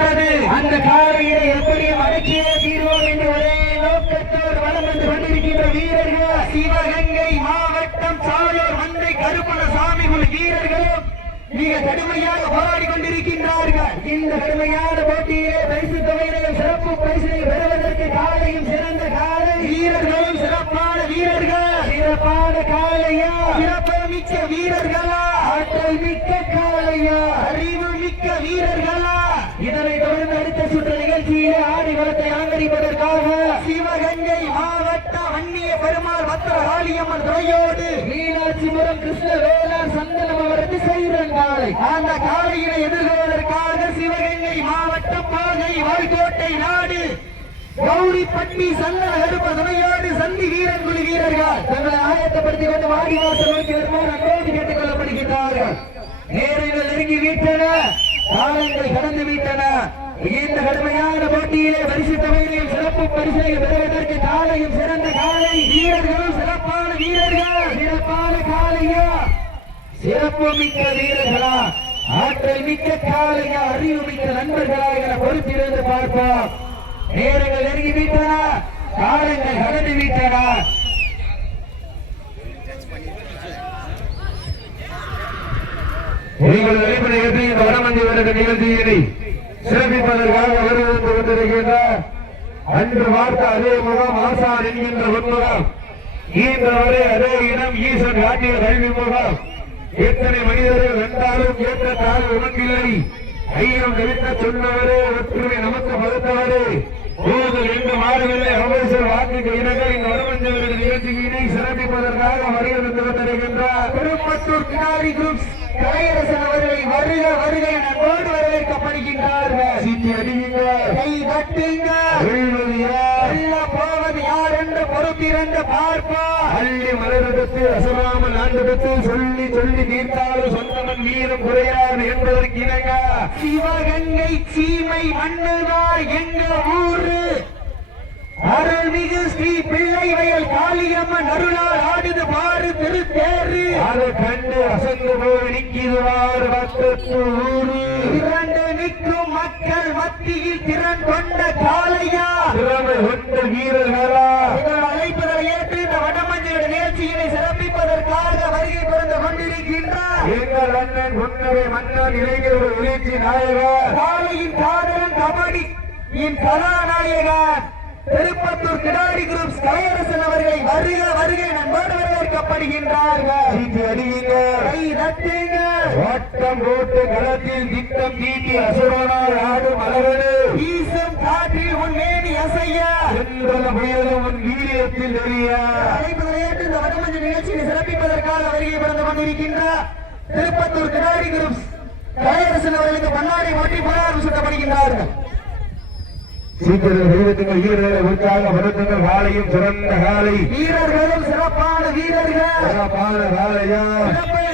கொண்டிருக்கின்றது. அந்த காலையை எப்படி அடக்கியே தீர்வோம் என்று ஒரே நோக்கத்தோடு வலம் வந்து கொண்டிருக்கின்ற வீரர்கள் சிவகங்கை மாவட்டம் சாலூர் மந்தை கருப்பணசாமி குழு வீரர்களும் மிக கடுமையாக போராடி கொண்டிருக்கின்றார்கள். இந்த கடுமையான போட்டியிலே பரிசு தொகையினையும் சிறப்பு பரிசினை பெறுவதற்கு காலையும் சிறந்த காலை வீரர்களும் சிறப்பான வீரர்கள். சிறப்பான காலையா, சிறப்பு மிக்க வீரர்களா, ஆற்றல் மிக்க காலையா, அறிவு மிக்க வீரர்களா. இதனை தொடர்ந்து அடுத்த சுற்று நிகழ்ச்சியிலே ஆடி வளத்தை அலங்கரிப்பதற்காக சிவகங்கை மாவட்ட வன்னிய பெருமாள் பத்திர காளியம்மன் துறையோடு மீனாட்சிபுரம் கிருஷ்ண வேளாண் சந்தனம் அவரது செய்கிறாங்க. அந்த காலையினை எதிர்கொள்வதற்காக சிவகங்கை மாவட்டம் பாகை வாய்கோட்டை நாடு கௌரிப்பட்டி சந்தன கருப்ப துணையோடு சந்தி வீரன் குழு வீரர்கள் தங்களை ஆயத்தப்படுத்திக் கொண்டு வாடிவாசல் நோக்கி வருமாறு அன்போடு கேட்டுக் கொள்ளப்படுகின்றார்கள். நேரங்கள் நெருங்கி விட்டன, காலங்கள் கடந்து விட்டன. இந்த கடுமையான போட்டியிலே பரிசு தொகையினையும் சிறப்பு பரிசை பெறுவதற்கு காலையும் சிறந்த காலை வீரர்களும் சிறப்பான வீரர்கள். சிறப்பான காலையா, சிறப்பு மிக்க வீரர்களா, ஆற்றல் மிக்க காலையா, அறிவு மிக்க நண்பர்களா என பொறுத்திருந்து பார்ப்போம். நேரங்கள் நெருங்கி விட்டன, காலங்கள் கடந்து விட்டன. நீங்கள் வெளிப்படையேற்று இந்த வடமஞ்சி வருட நிகழ்ச்சியினை சிறப்பிப்பதற்காக வருவது கொண்டிருக்கின்ற அன்று வார்த்த அதே முகம் ஆசான் என்கின்ற உண்முகம் ஈன்றவரே அதே இடம் ஈசன் காட்டிய கல்வி முகம். எத்தனை மனிதர்கள் வென்றாலும் ஏற்ற தாழ் உணர்வில்லை. ஐயம் கவித்த சொன்னவரே, ஒற்றுமை நமக்கு பகுத்தவரே, போதல் என்று மாறவில்லை. அவசர வாக்குக்கு இணங்க இந்த வடமஞ்சவர்கள் நிகழ்ச்சியினை சிறப்பிப்பதற்காக வருகை கொண்டிருக்கின்றார் திருப்பத்தூர் கிடாரி குரூப்ஸ் கலையரசன் அவர்களை வருக வருகை நோடு வரவேற்கப்படுகின்றார்கள். சீட்டி அடிங்க, கை கட்டுங்க, போவது யார் என்று பொறுத்திருந்த பார்ப்பா. அள்ளி மலரெடுத்து அசராமல் ஆண்டெடுத்து சொல்லி சொல்லி தீர்த்தாலும் சொந்தமன் வீரம் குறையாது என்பதற்கு இணங்க சிவகங்கை சீமை மண்ணுதான் எங்க ஊரு. அருள்மிகு ஸ்ரீ பிள்ளை வயல் காளியம்மன் அருளால் ஆடுது பாரு திருத்தேரு. அதை கண்டு அசந்து போய் நிற்கிறார் பக்கத்து ஊரு. இரண்டு நிற்கும் மக்கள் மத்தியில் திறன் கொண்ட காளையா, திறமை கொண்ட வீரர்களா. அழைப்பதை ஏற்று இந்த வடமஞ்சள் நிகழ்ச்சியினை சிறப்பிப்பதற்காக வருகை பிறந்து கொண்டிருக்கின்றார் எங்கள் அண்ணன் முன்னவே மன்னன் இளைஞர் எழுச்சி நாயகர், காளையின் காதலன், கபடி இன் கதாநாயகர் திருப்பத்தூர் கிடாரி குரூப்ஸ் கலையரசன் அவர்களை வருக வருகை நண்போடு வரவேற்கப்படுகின்றார்கள். வட்டம் போட்டு களத்தில் திட்டம் தீட்டி அசுரனால் ஆடும் மலரடு ஈசம் காற்றில் உன் மேனி அசைய சென்றல புயலும் உன் வீரியத்தில் எரிய. அழைப்பதையேற்று இந்த வடமஞ்ச நிகழ்ச்சியை சிறப்பிப்பதற்காக வருகை பிறந்து கொண்டிருக்கின்றார் திருப்பத்தூர் கிடாரி குரூப்ஸ் கலையரசன் அவர்களுக்கு பன்னாரை ஓட்டி புகார் சுட்டப்படுகின்றார்கள். சீக்கிரம் தெய்வத்துங்கள் வீரர்களை உற்சாக வருத்துங்கள். காலையும் சிறந்த காலை வீரர்களும் சிறப்பான வீரர்கள். சிறப்பான காலையா,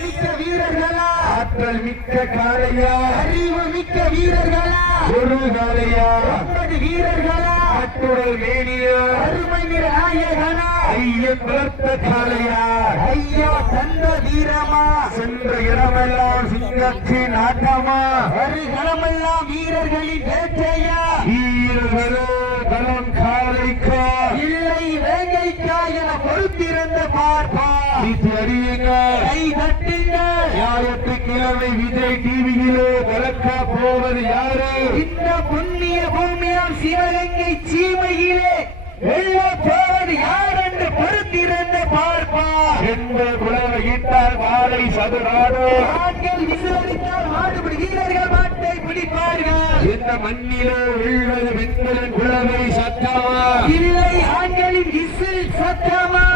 மிக்க வீரர்களா, ஆற்றல் மிக்க காலையா, அறிவு மிக்க வீரர்களா, ஒரு காலையா, 50 வீரர்களா, அட்டுடல் மேனியா, அருமை நிற நாயகனா, ஐயன் வளர்த்த காலையா, ஐயா தந்த வீரமா, சென்ற இடமெல்லாம் சிங்கத்தின் ஆட்டமா, வருகளமெல்லாம் வீரர்களின் வேட்டையா, வீரர்களோ களம் காலைக்கா இல்லை வேங்கைக்கா என பொறுத்திருந்த பார்ப்பா. அறியுங்க, கை தட்டுங்க. யாருக்கு கிழமை விஜய் டிவியிலே கலக்க போவது யாரு? இந்த புண்ணிய பூமியாம் சிவகங்கை சீமையிலே வெல்ல போவது யார் என்று பொறுத்திருந்த பார்ப்பா. எங்கள் குலவை இட்டால் மாலை சதுராடோ, ஆண்கள் விசுவரித்தால் மாடுபடி வீரர்கள் மாட்டை பிடிப்பார்கள். இந்த மண்ணிலே விழுவது பெண்களின் குலவை சத்தமா இல்லை ஆண்களின் விசில் சத்தமா?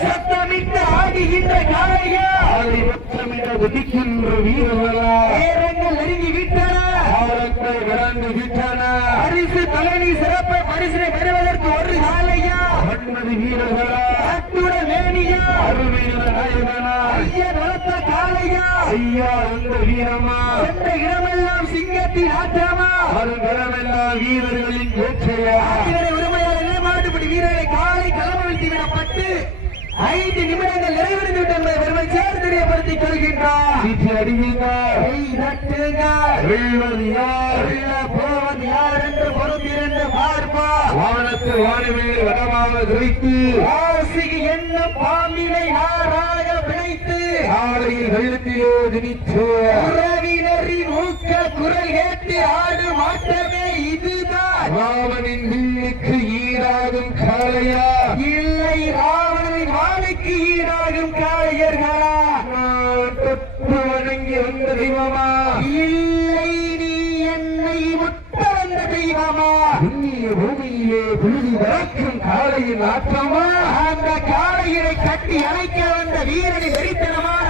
சத்தமிட்டு ஆடுகின்ற காலையா, அதை பச்சமிட குதிக்கின்ற வீரர்களா, நேரங்கள் நெருங்கி விட்டன, காலங்கள் கடந்து விட்டன. பரிசு தலைவி சிறப்பு பரிசினை பெறுவதற்கு ஒரு காலையா, 9 வீரர்களா, அத்துடன் வேணியா, அருமையில நாயகனா, ஐயன் வளர்த்த காலையா, ஐயா அந்த வீரமா, சென்ற இடமெல்லாம் சிங்கத்தின் ஆற்றமா, வருகளமெல்லாம் வீரர்களின் வேட்டையா. உரிமையாளர்களே மாட்டுப்படி வீரர்களை காலை களமவிழ்த்து விடப்பட்டு 5 நிமிடங்கள் நிறைவடைந்து விட்டு என்பதை பெருமை சேர்ந்து தெரியப்படுத்திக் கொள்கின்றார். போவது யார் என்று பொறுத்திருந்து பார்ப்பா. வானத்து வானவில் வடமாக குறித்து ஆசிக்கு என்ன பாம்பினை நாராக பிணைத்து காலையில் வெள்ளத்திலோ திணித்து உறவினரின் ஊக்க குரல் கேட்டு ஆடு மாட்டமே இதுதான் ராவனின் வில்லுக்கு ஈடாகும் காளையா இல்லை ராவணனின் வாளுக்கு ஈடாகும் காளையர்களா? நான் தொட்டு வணங்கி வந்த தெய்வமா இல்லை நீ என்னை முட்ட வந்த தெய்வமா? புண்ணிய பூமியிலே புழுதி வளர்க்கும் காளையின் ஆற்றமா அந்த காளையரை கட்டி அணைக்க வந்த வீரனை வெறித்தனமான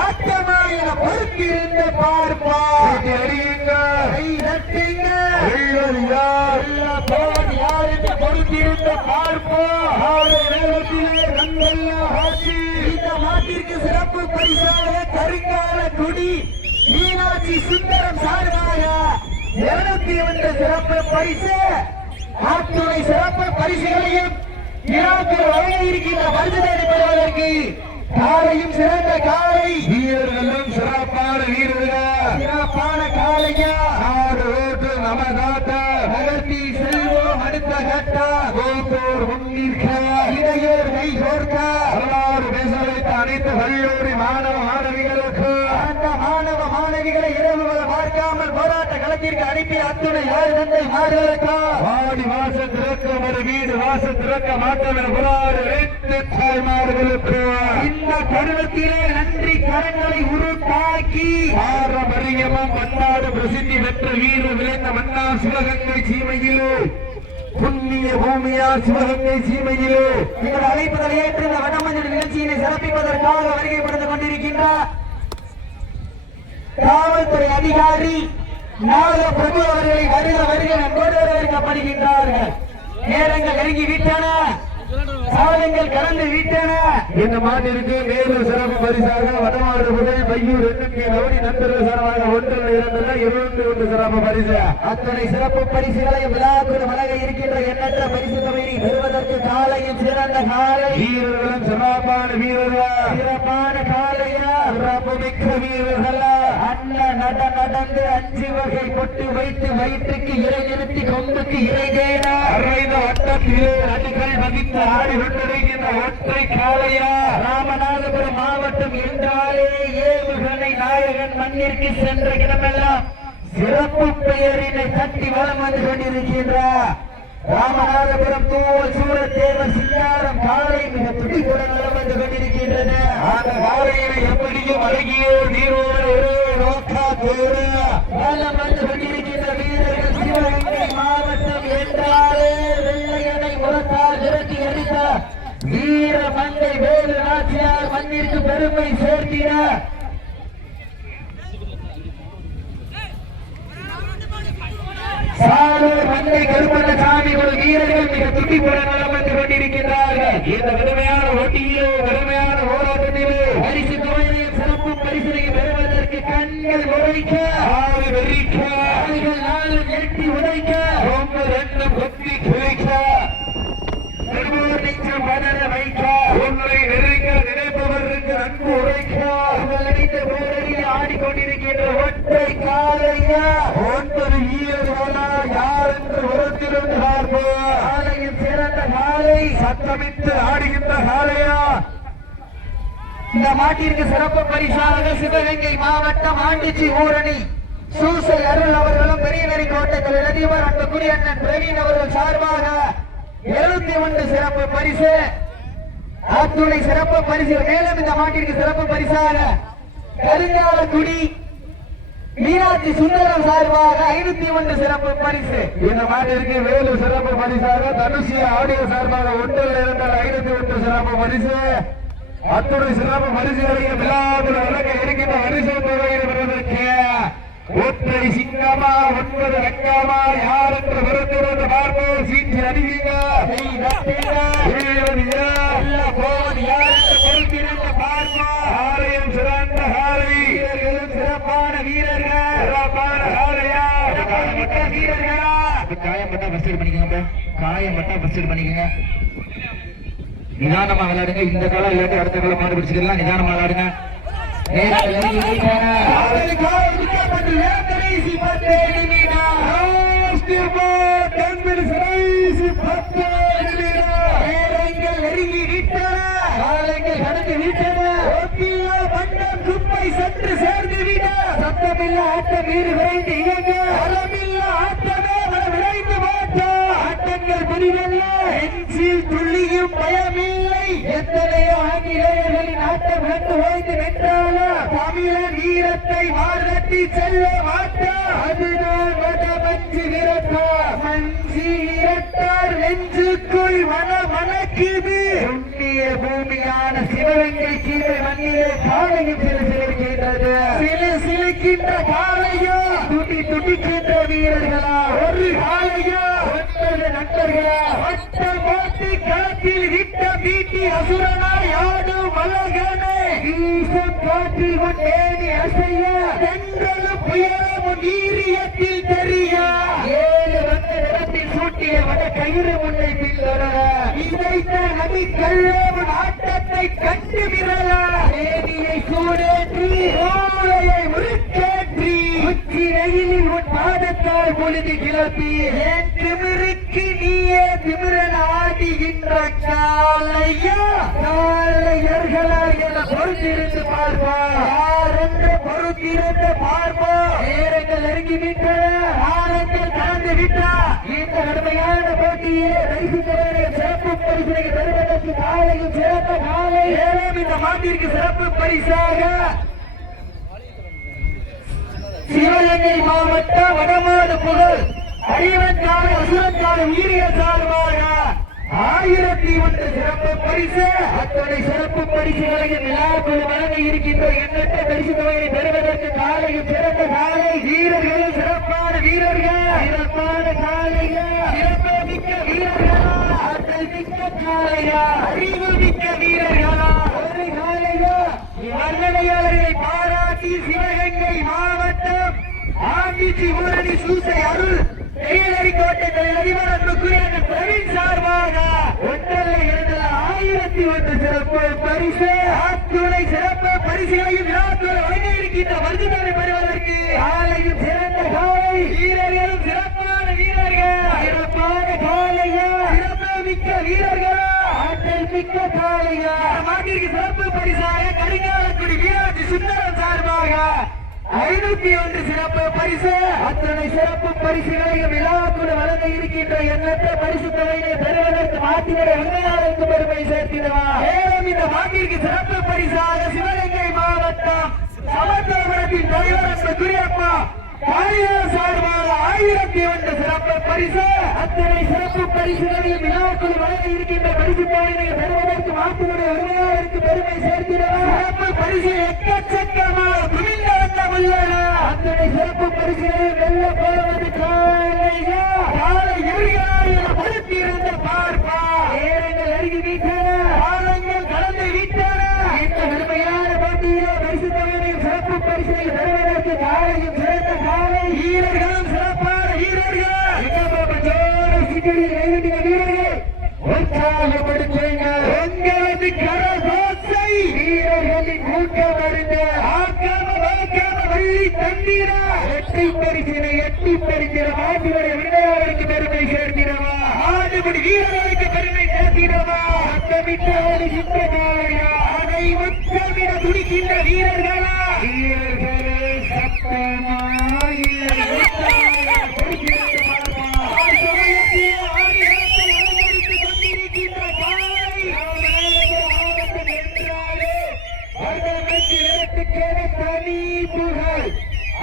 ஆட்டமா என பொறுத்திருந்து பார்ப்பா. கை தட்டுங்க. போவது யார் என்று பொறுத்திருந்து பார்ப்போம். இந்த மாட்டிற்கு சிறப்பு பரிசாக கருங்கால குடி மீனாட்சி சுந்தரம் சார்பாக 201 சிறப்பு பரிசு ஆத்துணை சிறப்பு பரிசுகளையும் விழாக்கள் வழங்கியிருக்கின்ற மருந்துகளை பெறுவதற்கு காலையும் சிறந்த காலை வீரர்களும் சிறப்பான வீரர்கள் சிறப்பான காலையா நாடு ஓட்டு நமதாட்ட நகர்த்தி செல்வோம் அடுத்த கட்டா கோத்தோர் முன்னிற்க இடையோர் கை கோர்க்க வரலாறு பேச வைத்த அனைத்து கல்லூரி மாணவ மாணவிகளுக்கு அந்த மாணவ மாணவிகளை இரவு பார்க்காமல் போராட்ட களத்திற்கு அனுப்பி அத்துணை யார் தந்தை மாறுகளுக்கா வாடி வாசல் திறக்க ஒரு வீடு வாசல் திறக்க மாட்டவர் புறாறு வைத்து தாய்மார்களுக்கு இந்த தருணத்திலே நன்றி கரங்களை உருத்தாக்கி பாரம்பரியமும் பன்னாடு பிரசித்தி பெற்ற வீர விளைந்த மன்னா சிவகங்கை சீமையிலே புண்ணிய பூமியா சிவகங்கை சீமையிலே நீங்கள் அழைப்புதல் ஏற்று இந்த வடமஞ்சள் நிகழ்ச்சியினை சிறப்பிப்பதற்காக வருகைப்படுத்திக் கொண்டிருக்கின்றார் காவல்துறை அதிகாரி நாக பிரபு அவர்களை வருக வருக நண்போடு வரவேற்கப்படுகின்றார்கள். நேரங்கள் நெருங்கி விட்டன, காலங்கள் கடந்து விட்டன. இந்த மாட்டிற்கு மேலும் சிறப்பு பரிசாக வடமாடு முதல் பையூர் எண்ணுக்கு நவடி நண்பர்கள் சார்பாக 1 2 21 சிறப்பு பரிசு அத்தனை சிறப்பு பரிசுகளை விழாக்குள் வழங்க இருக்கின்ற எண்ணற்ற பரிசு தொகையை பெறுவதற்கு காலையும் சிறந்த காலை வீரர்களும் சிறப்பான வீரர்கள் சிறப்பான காலையா சிறப்பு மிக்க வீரர்கள் நடந்து 5 வகை பொட்டு வைத்து வயிற்றுக்கு இறை நிறுத்தி கொம்புக்கு இறை தேட அரைந்த வட்டத்திலே நடுகள் மதித்து ஆடி கொண்டிருக்கின்ற ஒற்றை காளையா ராமநாதபுரம் மாவட்டம் என்றாலே ஏவுகணை நாயகன் மண்ணிற்கு சென்ற இடமெல்லாம் சிறப்பு பெயரினை தட்டி வளம் வந்து கொண்டிருக்கின்றார். ராமநாதபுரம் தூவல் சூரத்தேவர் சிங்காரம் காலை மிக துடிப்புடன் வளம் வந்து கொண்டிருக்கின்றன. அந்த காளையினை எப்படியும் அழகியோ நீரோடு நோக்கா தேடு வளம் வந்து கொண்டிருக்கின்ற வீரர்கள் சிவகங்கை மாவட்டம் என்றாலே வெள்ளையனை முரத்தால் விரட்டி அடித்த வீர மங்கை வேலு நாச்சியார் மண்ணிற்கு பெருமை சேர்த்திட சாலூர் மங்கை கருப்பண்ணசாமி ஒரு வீரர்கள் மிக துடிப்புடன் வளம் வந்து கொண்டிருக்கின்றார்கள். இந்த கடுமையான ஓட்டியிலே கடுமையான போராட்டத்திலே பரிசு தொகையையும் சிறப்பு பரிசினை பெறுவதற்கு கண்கள் உரைக்க ஆறு வெறிக்க கால்கள் 4 எட்டி உடைக்க ரொம்ப 2 கொத்தி குலைக்க நடுவோர் நெஞ்சம் பதற வைக்க உன்னை நெருங்க நினைப்பவருக்கு நன்கு உரைக்க உங்கள் அடித்த போரில் ஆடிக்கொண்டிருக்கின்ற ஒற்றை காலையா 9 வீரர்களா யார் என்று உரத்திலிருந்து பார்ப்போம் காலையில் சிறந்த காலை சத்தமிட்டு ஆடுகின்ற காளையா இந்த மாட்டிற்கு சிறப்பு பரிசாக சிவகங்கை மாவட்டம் ஆண்டிச்சி ஊரணி சூசை அருள் அவர்களும் பெரியநரி கோட்டத்தில் இளதிவர் அன்புக்குரிய அண்ணன் பிரவீன் அவர்கள் சார்பாக 71 சிறப்பு பரிசு அத்துணை சிறப்பு பரிசு மேலும் இந்த மாட்டிற்கு சிறப்பு பரிசாக கருங்கால குடி மீனாட்சி சுந்தரம் சார்பாக 501 சிறப்பு பரிசு இந்த மாட்டிற்கு வேலு சிறப்பு பரிசாக தனுஷி ஆடியோ சார்பாக 1 2 501 சிறப்பு பரிசு அத்துணை சிறப்பு பரிசுகளையும் விழாவில் வழங்க இருக்கின்ற வரிசை தொகையில் வருவதற்கு ஒற்றை சிங்கமா 9 ரங்கமா யார் என்று வருத்திருந்து பார்ப்போம் சீட்டி அடிவீங்க ஆலயம் சிறந்த காலை சிறப்பான வீரர்கள் சிறப்பான காலையா வீரர்களா காயம் பட்டா ஃபர்ஸ்ட் பண்ணிக்கோங்க காயம் பட்டா ஃபர்ஸ்ட் பண்ணிக்கங்க நிதானமா விளையாடுங்க. இந்த காலம் இல்லாட்டி அடுத்த காலம் மாடு பிடிச்சிக்கலாம். நிதானமா விளையாடுங்க. சற்று சேர்ந்து விட சத்தமில்ல ஆட்டம் வீடு விரைந்து இயங்க அறமில்ல ஆட்டமே விரைந்து மாற்றா ஆட்டங்கள் புரிவல்ல எஞ்சில் துள்ளியும் பயமில்லை எத்தனையோ ஆங்கிலேயர்களின் ஆட்டம் கண்டு ஓய்ந்து வென்றாலா தமிழன் வீரத்தை மார்கட்டி செல்ல மாட்டா அதுதான் வடமஞ்சி விரட்டா மஞ்சி இரட்டார் நெஞ்சுக்குள் மனக்குது புண்ணிய பூமியான சிவகங்கை கீழே மண்ணிலே காலையும் சிலுக்கின்ற காலையோ துடிக்கின்ற வீரர்களா ஒரு காலையோ 9 நண்பர்களா வட்டம் போட்டு களத்தில் விட்ட பீட்டி அசுரனாய் ஆடும் மலகனே ஈசம் காற்றில் முன்னேறி அசைய தென்றலும் புயலும் வீரியத்தில் தெரிய 7 வந்த நிலத்தில் சூட்டிய வட கயிறு முன்னை பின்தொட இதைத்த நபி கல்லவன் ஆட்டத்தை கண்டு விரல தேவியை சூடேற்றி ஓலையை முறுக்கேற்றி உச்சி ரயிலில் உன் பாதத்தால் பொழுது கிளப்பி என் திமிருக்கு நீயே திமிரன் ஆடுகின்ற காலையா காலையர்களால் என பொறுத்திருந்து பார்ப்பா யாரென்று பொறுத்திருந்து பார்ப்பா நேரங்கள் நெருங்கி விட்டன ஆரங்கள் கலந்து விட்டா இந்த கடுமையான போட்டியிலே பரிசுத்தவரை சிறப்பு பரிசுகளை பெறுவதற்கு காலையில் சிறந்த காலை ஏழாம் இந்த மாட்டிற்கு சிறப்பு பரிசாக சிவகங்கை மாவட்டம் வடமாடு புகழ் அறிவன்காடு அசுரன்காடு வீரிய சார்பாக 1001 சிறப்பு பரிசு அத்தனை சிறப்பு பரிசுகளையும் விழாக்குழு வழங்க இருக்கின்ற எண்ணற்ற பரிசு தொகையை பெறுவதற்கு காலையும் சிறந்த காலை வீரர்களும் சிறப்பான வீரர்கள் சிறப்பான காலையா சிறப்பு மிக்க வீரர்களா ஆற்றல் மிக்க காலையா அறிவு மிக்க வீரர்களா ஒரு காலையா வர்ணனையாளர்களை பாராட்டி சிவகங்கை மாவட்டம் ஆண்டிச்சி ஊரணி சூசை அருள் பெரியலரிக்கோட்டை அதிபர் அன்புக்குரிய பிரவீன் சார்பாக ஒன்றரை 1001 சிறப்பு பரிசு அத்துணை சிறப்பு பரிசுகளையும் விழாக்கள் வழங்க இருக்கின்ற வருத்தத்தை பெறுவதற்கு காலையும் சிறந்த காலை வீரர்களும் சிறப்பான வீரர்கள் சிறப்பான காலையா சிறப்பு மிக்க வீரர்களா ஆற்றல் மிக்க காலையா மாட்டிற்கு சிறப்பு பரிசாக கரிகாலக்குடி வீராட்சி சுந்தரம் சார்பாக 501 சிறப்பு பரிசு அத்தனை சிறப்பு பரிசுகளையும் விழாக்குழு வழங்க இருக்கின்ற எண்ணற்ற பரிசு தொகையை பெறுவதற்கு மாட்டினுடைய உண்மையாளருக்கு பெருமை சேர்த்திடுவா மேலும் இந்த மாட்டிற்கு சிறப்பு பரிசாக சிவகங்கை மாவட்டம் சமத்துவபுரத்தின் தலைவர் என்ற குரியப்பா காளியார் சார்பாக 1001 சிறப்பு பரிசு அத்தனை சிறப்பு பரிசுகளையும் விழாக்குழு வழங்க இருக்கின்ற பரிசு தொகையை பெறுவதற்கு மாட்டினுடைய உண்மையாளருக்கு பெருமை சேர்த்திடுவா சிறப்பு பரிசு எக்கச்சக்கமாக அத்தனை சிறப்பு பரிசுகளை வெல்ல போவது காலையா காலை என படுத்திருந்த பார்ப்பா நேரங்கள் அருகி விட்டன காலங்கள் கலந்து விட்டன இந்த கடுமையான போட்டியிலே பரிசு தொகையை சிறப்பு பரிசுகளை பெறுவதற்கு காலையும் சிறந்த காலை வீரர்களும் சிறப்பான வீரர்கள் வீரர்கள் உற்சாகப்படுத்துங்க உங்களது கரகோசை வீரர்களின் ஊக்கம் அறிந்த வள்ளி தந்திரா எட்டி பரிசினை எட்டி பறிக்கிற மாட்டுடைய விளையாடுக்கு பெருமை சேர்க்கிறவா ஆடுபடி வீரர்களுக்கு பெருமை சேர்க்கிறவா அத்தமிட்ட ஆடுகின்ற காலையா அதை முத்தமிட துடிக்கின்ற வீரர்களா வீரர்களே சத்தமா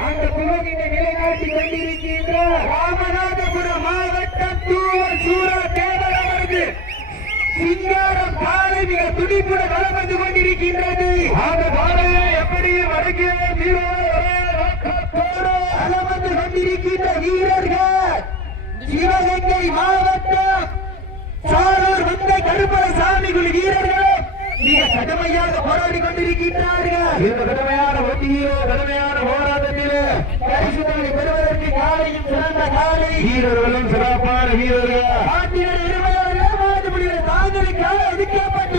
அந்த புகழினை நிலைநாட்டிக் கொண்டிருக்கின்ற ராமநாதபுரம் மாவட்டம் தூவல் சூரா தேவர் அவருக்கு சிங்காரம் காலை மிக துடிப்புடன் வலம் வந்து கொண்டிருக்கின்றது அந்த காலையை எப்படியும் வடக்கே வலம் வந்து கொண்டிருக்கின்ற வீரர்கள் சிவகங்கை மாவட்டம் சாரூர் வந்த கருப்பணசாமி குழு வீரர்களும் மிக கடுமையாக போராடி கொண்டிருக்கின்றார்கள் இந்த கடுமையான போட்டியிலே கடுமையான போராட்டத்திலே பரிசுகளை பெறுவதற்கு காலையும் சிறந்த காலை வீரர்களும் சிறப்பான வீரர்கள் நாட்டினர் இருமையாளர்கள் தாங்களுக்காக ஒதுக்கப்பட்ட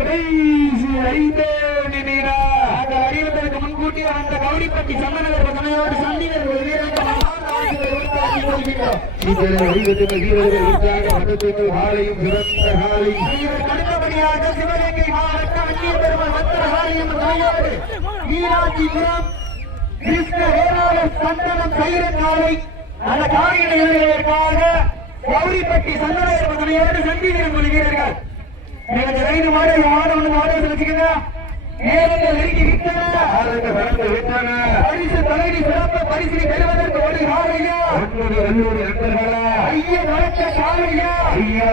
கடைசி 5 நிமிடம். அந்த அறிவதற்கு முன்கூட்டியே அந்த கௌரிப்பட்டி சந்தனகர் பதனையோடு சந்திரர்கள் வீரர்கள் அடுத்தபடியாக சிவகங்கை மாவட்டம் வெள்ளியபெருமாள் வத்திரகாளியம் தலையோடு மீனாட்சிபுரம் கிருஷ்ண வேளாளர் சந்தனம் சைரக்காலை அந்த காரிகளுக்காக கௌரிப்பட்டி சந்தனகர் பதனையோடு சந்திரர்கள் வீரர்கள் நீங்கள் 5 மாடு வச்சுக்கோங்க. நேரங்கள் நெருங்கி விட்டன. பரிசு தலைவி சிறப்பு பரிசு பெறுவதற்கு ஒரு காலையா ஐயா நடக்க காலையா ஐயா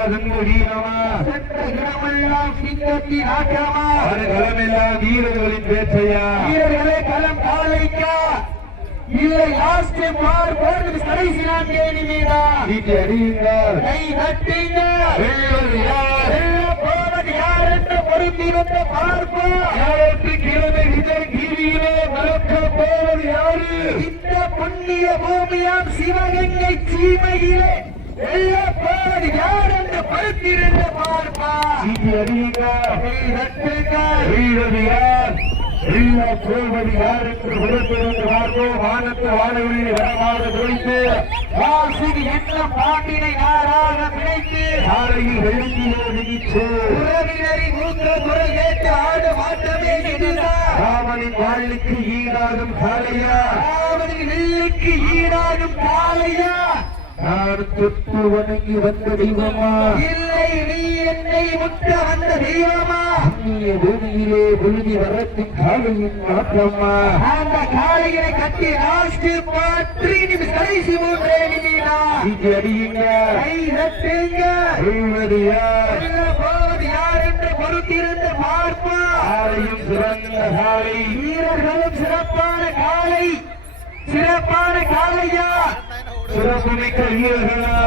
வீரமா சட்ட இடமெல்லாம் சிங்கத்தின் ஆட்டமா களமெல்லாம் வீரர்களின் பேச்சையா வீரர்களே களம் காலைக்கா இல்லை லாஸ்ட் பார் போர்டு கடைசி 4 நிமிடம். அடியுங்கள் கை தட்டுங்க யார் என்று பொருந்திருந்த பார்ப்போம். கிழமை இதழ் கீழியிலே மறக்க போவது யாரு? இந்த புண்ணிய பூமியாம் சிவகங்கை சீமையிலே வெல்ல போவது யார் என்று பொருந்திருந்த பார்ப்பா. போவது யார் என்று பொருத்திருந்து பார்ப்போம். வானத்து வானவெளியை வரமாக தொழித்து வாசிக்கு எண்ணம் பாட்டினை நாராக பிணைத்து சாலையில் வெள்ளியிலே நிகழ்ச்சி உறவினரின் மூன்று முறை கேட்டு ஆடு மாற்றமே இதுதான். ராமனின் வாழ்வுக்கு ஈடாகும் காலையா ராமனின் வெள்ளிக்கு ஈடாகும் காலையா நான் தொட்டு வணங்கி வந்த தெய்வமா இல்லை நீ என்னை முட்ட வந்த தெய்வமா நீ பூமியிலே விழுதி வரத்தின் காலையின் மாற்றமா அந்த காலையினை கட்டி லாஸ்ட் பாற்றி நிமிஷம் கடைசி 3 நிமிடம். அடியுங்க கை தட்டுங்க சொல்வது யார் போவது யார் என்று பொறுத்திருந்து பார்ப்போம். காலையும் சிறந்த காலை வீரர்களும் சிறப்பான காலையா சிறப்பு மிக்க வீரர்களா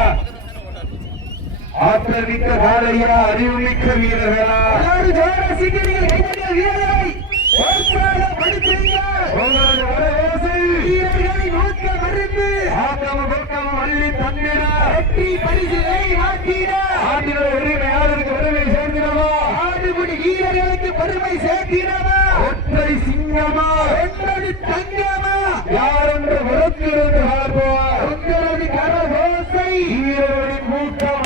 ஆற்றல் மிக்க காலையா அறிவு மிக்க வீரர்களா வீரர்களை நோக்க மருந்து அள்ளி தந்திர வெற்றி பரிசிலை ஆட்டின உரிமையாளருக்கு பெருமை சேர்ந்தினவா ஆடுபடி வீரர்களுக்கு பெருமை சேர்த்தினவா ஒற்றை சிங்கமா ஒன்றடி தங்கமா யார் என்று பொறுத்திருந்து பார்ப்போம். உங்களது கரகோசை வீரர்களின் மூக்கம்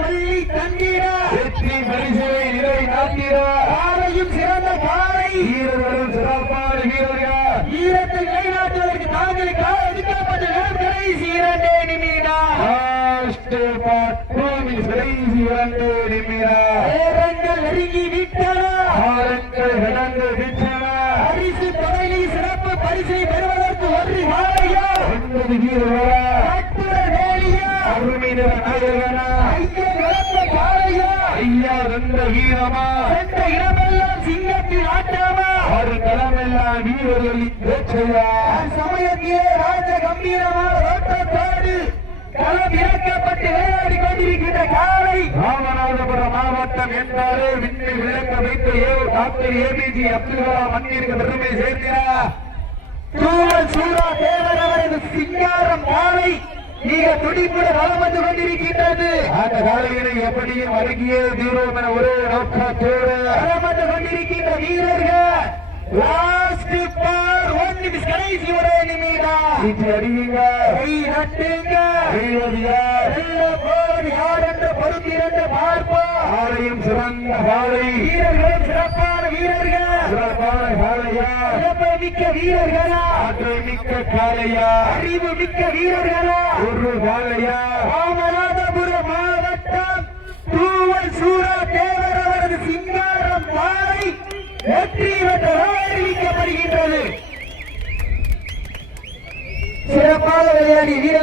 மல்லி தந்திர வெற்றி பரிசிலை நிலை நாட்டிட காலையும் சிறந்த காலை வீரர்களும் சிறப்பான வீரர்கள் வீரத்தை நிலைநாட்டுவதற்கு தாங்களுக்காக ஒதுக்கப்பட்ட நேரம் கடைசி 2 நிமிடம். நேரங்கள் நெருங்கி விட்டன. கடந்து விட்டன. பரிசு தொகையை சிறப்பு பரிசை பெறுவதற்கு ஒரு காலையா 9 வீரர்களா வேலியா அருமை நிற நாயகனா ஐயா நடந்த காலையா ஐயா வந்த வீரமா சென்ற இடமெல்லாம் சிங்கத்தின் ஆட்டமா ஒரு களமெல்லாம் வீரர்களின் பேச்சையா சமயத்திலே ராஜ கம்பீரமான ஓட்டத்தோடு களம் இறக்கப்பட்டு விளையாடி கொண்டிருக்கின்ற காலை ராமநாதபுரம் மாவட்டம் என்றாலே விண்ணை விளக்க வைத்த டாக்டர் APJ அப்துல் கலாம் மண்ணிற்கு பெருமை சேர்க்கிறார். சூரா தேவர் அவரது சிங்காரம் காலை மிக துடிப்புட வளம் வந்து கொண்டிருக்கின்றது. அந்த காலையினை எப்படியும் அருகியே தீரோம் என ஒரே நோக்கத்தோடு வளம் வந்து கொண்டிருக்கின்ற வீரர்கள் லாஸ்ட் பார் 1 நிமிஷம் கடைசி 1 நிமிடம். அடியுங்க கை நட்டுங்க யார் என்று பொறுத்திருந்து பார்ப்போம். காலையும் சிறந்த காலை வீரர்களும் சிறப்பான வீரர்கள் சிறப்பான காலையா சிறப்பு மிக்க வீரர்களா ஆற்றல் மிக்க காலையா அறிவு மிக்க வீரர்களா ஒரு காலையா ராமநாதபுரம் மாவட்டம் தூவல் சூரா தேவர் அவரது சிங்காரம் காலை வெற்றி பெற்று அறிவிக்கப்படுகின்றது. சிறப்பாக விளையாடி வீரர்கள்